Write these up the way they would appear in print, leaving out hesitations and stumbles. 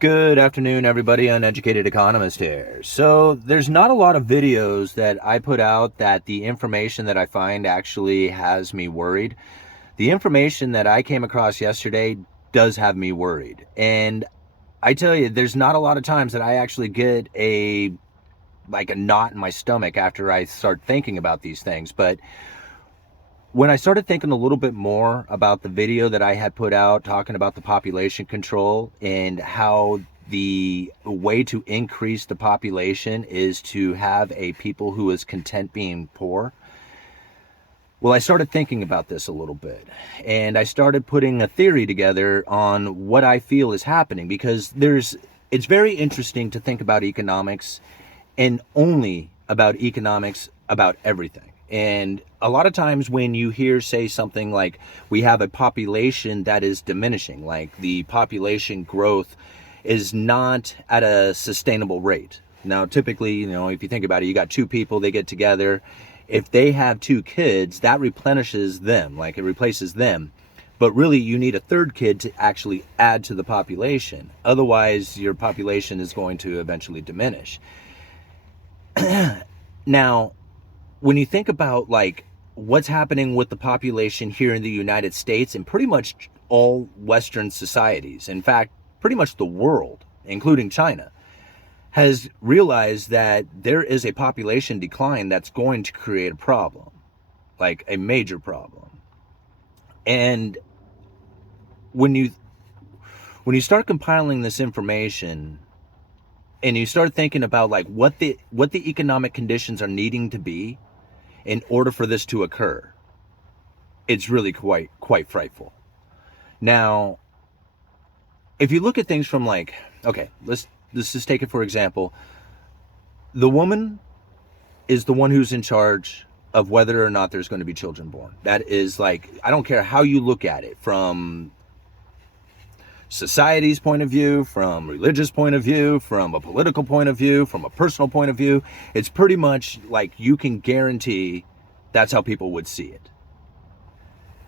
Good afternoon, everybody. Uneducated economist here. So, there's not a lot of videos that I put out that the information that I find actually has me worried. The information that I came across yesterday does have me worried. And I tell you, there's not a lot of times that I actually get a knot in my stomach after I start thinking about these things. But when I started thinking a little bit more about the video that I had put out talking about the population control and how the way to increase the population is to have a people who is content being poor. Well, I started thinking about this a little bit and I started putting a theory together on what I feel is happening because it's very interesting to think about economics and only about economics about everything. And a lot of times when you hear say something like we have a population that is diminishing, like the population growth is not at a sustainable rate. Now, typically, if you think about it, you got two people, they get together. If they have two kids, that replenishes them, like it replaces them. But really, you need a third kid to actually add to the population. Otherwise, your population is going to eventually diminish. Now, when you think about like what's happening with the population here in the United States and pretty much all Western societies, in fact, pretty much the world, including China, has realized that there is a population decline that's going to create a problem, like a major problem. And when you when you start compiling this information and you start thinking about like what the economic conditions are needing to be in order for this to occur, it's really quite frightful. Now, if you look at things from like, okay, let's just take it for example, the woman is the one who's in charge of whether or not there's going to be children born. That is like, I don't care how you look at it, from society's point of view, from religious point of view, from a political point of view, from a personal point of view, it's pretty much like you can guarantee that's how people would see it.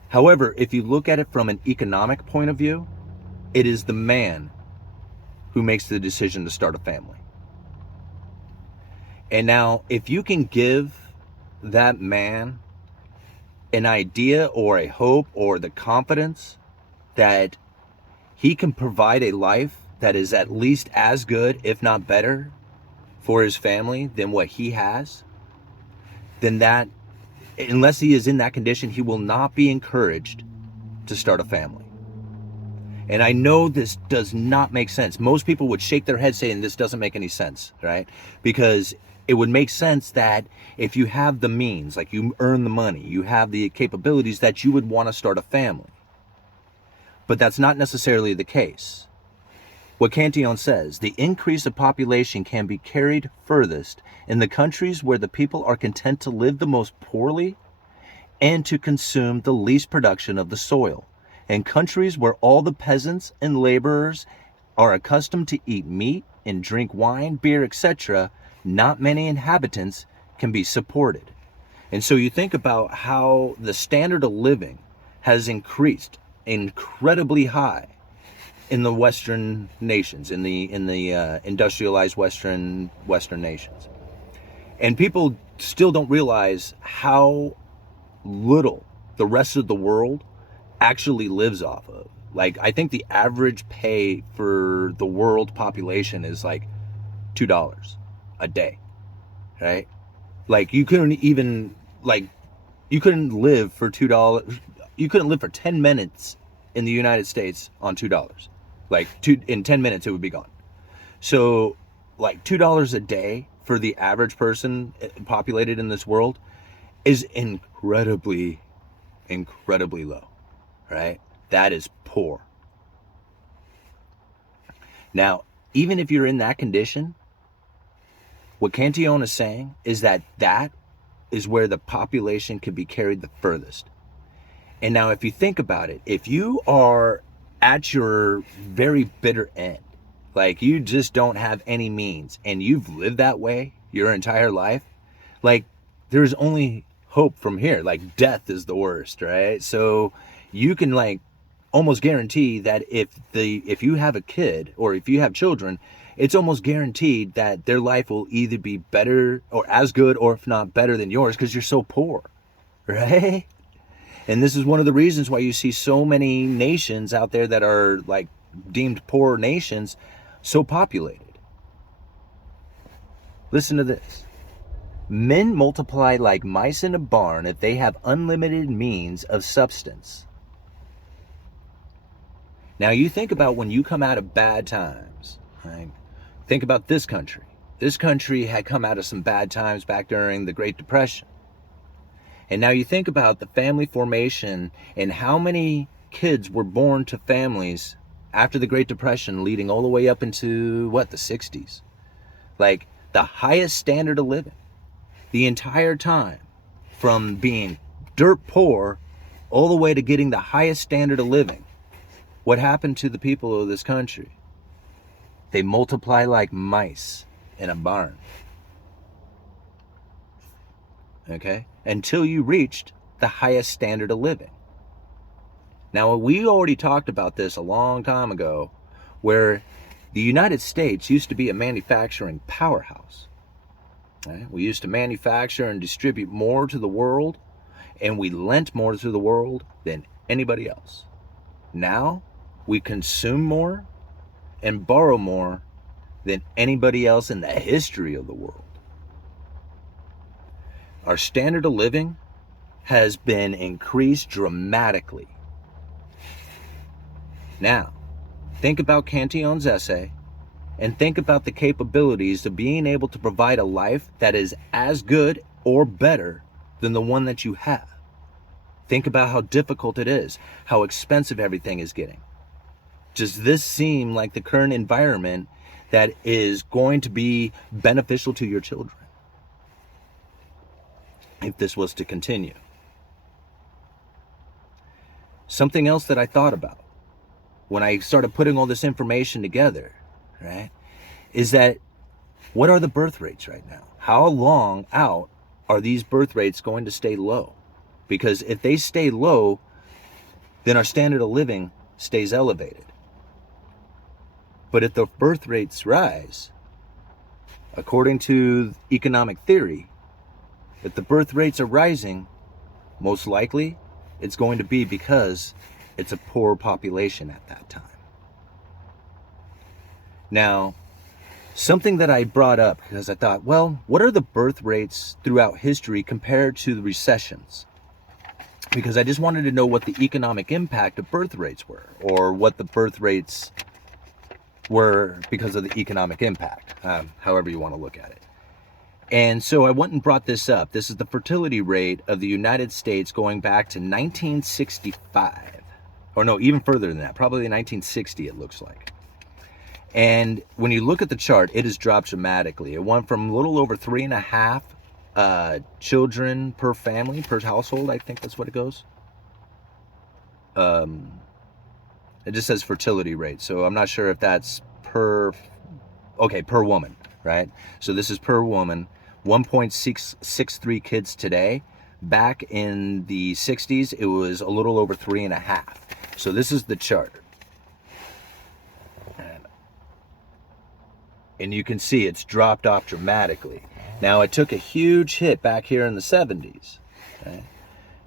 However, if you look at it from an economic point of view, it is the man who makes the decision to start a family. And now, if you can give that man an idea or a hope or the confidence that he can provide a life that is at least as good, if not better, for his family than what he has, then that, unless he is in that condition, he will not be encouraged to start a family. And I know this does not make sense. Most people would shake their head saying this doesn't make any sense, right? Because it would make sense that if you have the means, like you earn the money, you have the capabilities, that you would want to start a family. But that's not necessarily the case. What Cantillon says, the increase of population can be carried furthest in the countries where the people are content to live the most poorly and to consume the least production of the soil. In countries where all the peasants and laborers are accustomed to eat meat and drink wine, beer, etc., not many inhabitants can be supported. And so you think about how the standard of living has increased incredibly high in the Western nations, in the industrialized Western nations, and people still don't realize how little the rest of the world actually lives off of. Like, I think the average pay for the world population is like $2 a day, right? Like, you couldn't live for $2. You couldn't live for 10 minutes in the United States on $2. In 10 minutes it would be gone. So like $2 a day for the average person populated in this world is incredibly low, right? That is poor. Now, even if you're in that condition, what Cantillon is saying is that is where the population can be carried the furthest. And now, if you think about it, if you are at your very bitter end, like you just don't have any means and you've lived that way your entire life, like there's only hope from here. Like death is the worst, right? So you can like almost guarantee that if you have a kid or if you have children, it's almost guaranteed that their life will either be better or as good, or if not better than yours, because you're so poor, right? And this is one of the reasons why you see so many nations out there that are like deemed poor nations so populated. Listen to this. Men multiply like mice in a barn if they have unlimited means of substance. Now you think about when you come out of bad times, right? Think about this country. This country had come out of some bad times back during the Great Depression. And now you think about the family formation and how many kids were born to families after the Great Depression, leading all the way up into, the 60s. Like, the highest standard of living. The entire time, from being dirt poor all the way to getting the highest standard of living. What happened to the people of this country? They multiply like mice in a barn. Okay? Until you reached the highest standard of living. Now, we already talked about this a long time ago, where the United States used to be a manufacturing powerhouse. Right? We used to manufacture and distribute more to the world, and we lent more to the world than anybody else. Now, we consume more and borrow more than anybody else in the history of the world. Our standard of living has been increased dramatically. Now, think about Cantillon's essay and think about the capabilities of being able to provide a life that is as good or better than the one that you have. Think about how difficult it is, how expensive everything is getting. Does this seem like the current environment that is going to be beneficial to your children if this was to continue? Something else that I thought about when I started putting all this information together, right, is that what are the birth rates right now? How long out are these birth rates going to stay low? Because if they stay low, then our standard of living stays elevated. But if the birth rates rise, according to economic theory, if the birth rates are rising, most likely it's going to be because it's a poor population at that time. Now, something that I brought up because I thought, well, what are the birth rates throughout history compared to the recessions? Because I just wanted to know what the economic impact of birth rates were, or what the birth rates were because of the economic impact, however you want to look at it. And so I went and brought this up. This is the fertility rate of the United States going back to 1965. Or no, even further than that, probably 1960 it looks like. And when you look at the chart, it has dropped dramatically. It went from a little over 3.5 children per family, per household, I think that's what it goes. It just says fertility rate, so I'm not sure if that's per woman, right? So this is per woman. 1.663 kids today. Back in the 60s, it was a little over 3.5. So this is the chart. And you can see it's dropped off dramatically. Now, it took a huge hit back here in the 70s. Okay?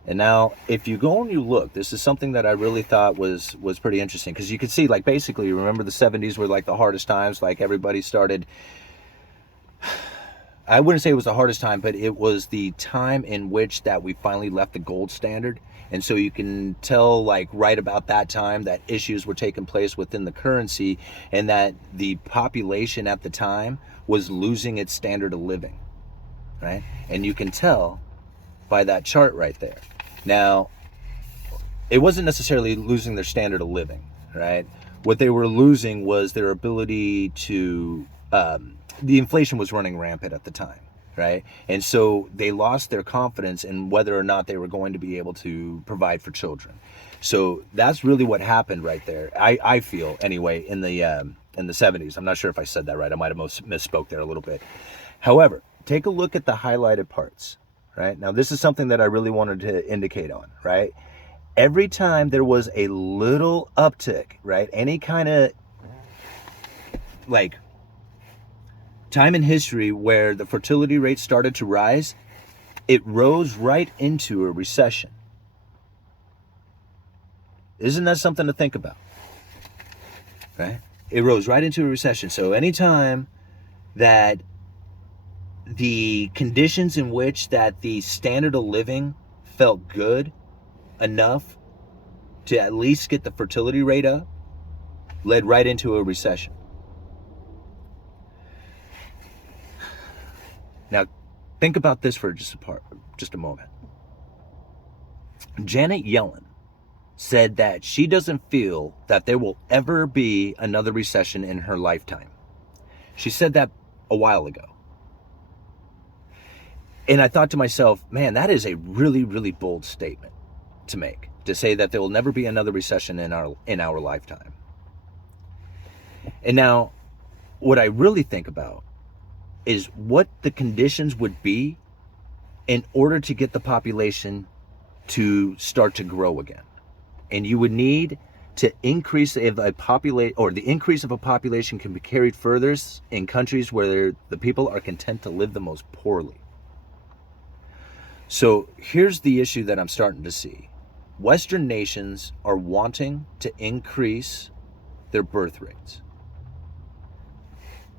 And now, if you go and you look, this is something that I really thought was pretty interesting. Because you can see, like, basically, remember the 70s were, like, the hardest times. Like, everybody started... I wouldn't say it was the hardest time, but it was the time in which that we finally left the gold standard. And so you can tell, like, right about that time that issues were taking place within the currency, and that the population at the time was losing its standard of living, right? And you can tell by that chart right there. Now, it wasn't necessarily losing their standard of living, right? What they were losing was their ability to... the inflation was running rampant at the time, right? And so they lost their confidence in whether or not they were going to be able to provide for children. So that's really what happened right there. I feel anyway in the 70s. I'm not sure if I said that right. I might have misspoke there a little bit. However, take a look at the highlighted parts, right? Now this is something that I really wanted to indicate on, right? every time there was a little uptick, right? Any kind of like time in history where the fertility rate started to rise, it rose right into a recession. Isn't that something to think about? Right? It rose right into a recession. So anytime that the conditions in which that the standard of living felt good enough to at least get the fertility rate up, led right into a recession. Now, think about this for just a moment. Janet Yellen said that she doesn't feel that there will ever be another recession in her lifetime. She said that a while ago. And I thought to myself, man, that is a really, really bold statement to make, to say that there will never be another recession in our lifetime. And now, what I really think about is what the conditions would be in order to get the population to start to grow again. And you would need to increase the increase of a population can be carried further in countries where the people are content to live the most poorly. So here's the issue that I'm starting to see. Western nations are wanting to increase their birth rates.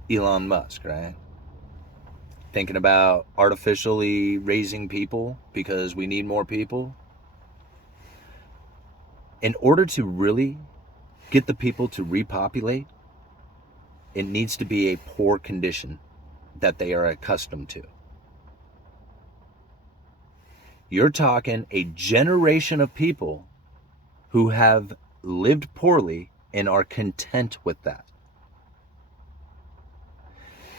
Elon Musk, right? Thinking about artificially raising people because we need more people. In order to really get the people to repopulate, it needs to be a poor condition that they are accustomed to. You're talking a generation of people who have lived poorly and are content with that.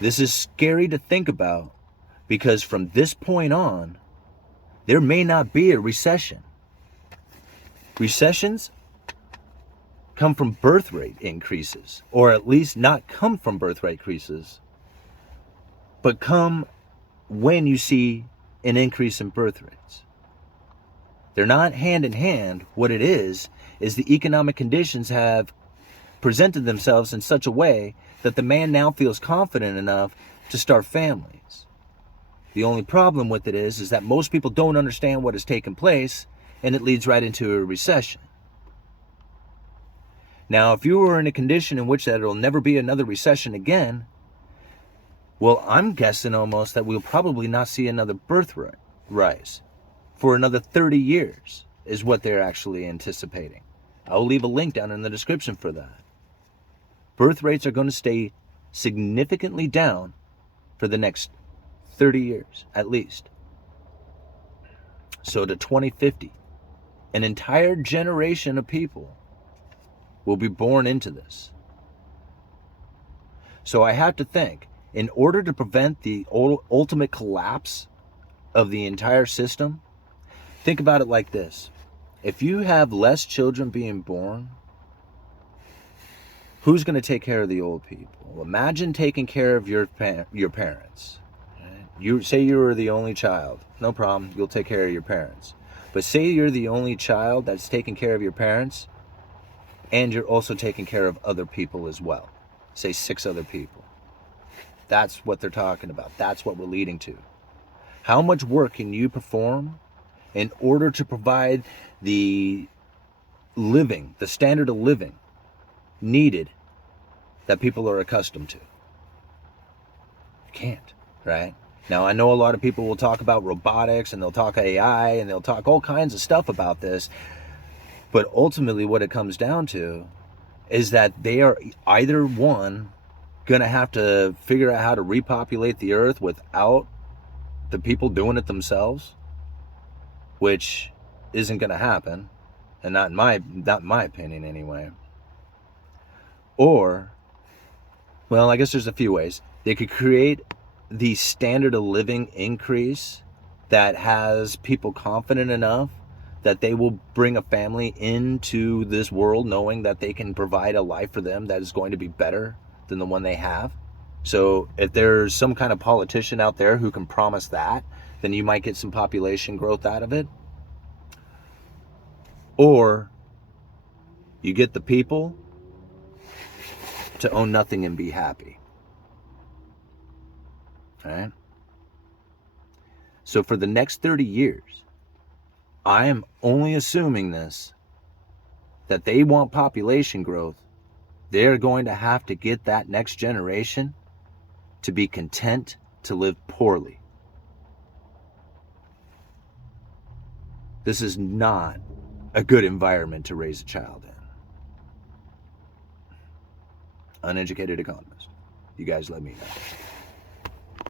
This is scary to think about because from this point on, there may not be a recession. Recessions come from birth rate increases, or at least not come from birth rate increases, but come when you see an increase in birth rates. They're not hand in hand. What it is the economic conditions have presented themselves in such a way that the man now feels confident enough to start families. The only problem with it is that most people don't understand what has taken place, and it leads right into a recession. Now, if you were in a condition in which that it'll never be another recession again, well, I'm guessing almost that we'll probably not see another birth rate rise for another 30 years is what they're actually anticipating. I'll leave a link down in the description for that. Birth rates are going to stay significantly down for the next 30 years, at least. So to 2050, an entire generation of people will be born into this. So I have to think, in order to prevent the ultimate collapse of the entire system, think about it like this. If you have less children being born, who's going to take care of the old people? Imagine taking care of your parents. You say you were the only child. No problem. You'll take care of your parents. But say you're the only child that's taking care of your parents, and you're also taking care of other people as well. Say 6 other people. That's what they're talking about. That's what we're leading to. How much work can you perform in order to provide the standard of living needed that people are accustomed to? You can't, right? Now, I know a lot of people will talk about robotics and they'll talk AI and they'll talk all kinds of stuff about this. But ultimately what it comes down to is that they are either one going to have to figure out how to repopulate the earth without the people doing it themselves, which isn't going to happen, and not in my opinion anyway. Or, well, I guess there's a few ways. They could create the standard of living increase that has people confident enough that they will bring a family into this world knowing that they can provide a life for them that is going to be better than the one they have. So if there's some kind of politician out there who can promise that, then you might get some population growth out of it. or you get the people to own nothing and be happy. All right? So for the next 30 years, I am only assuming this, that they want population growth. They're going to have to get that next generation to be content to live poorly. This is not a good environment to raise a child in. Uneducated economist. You guys let me know.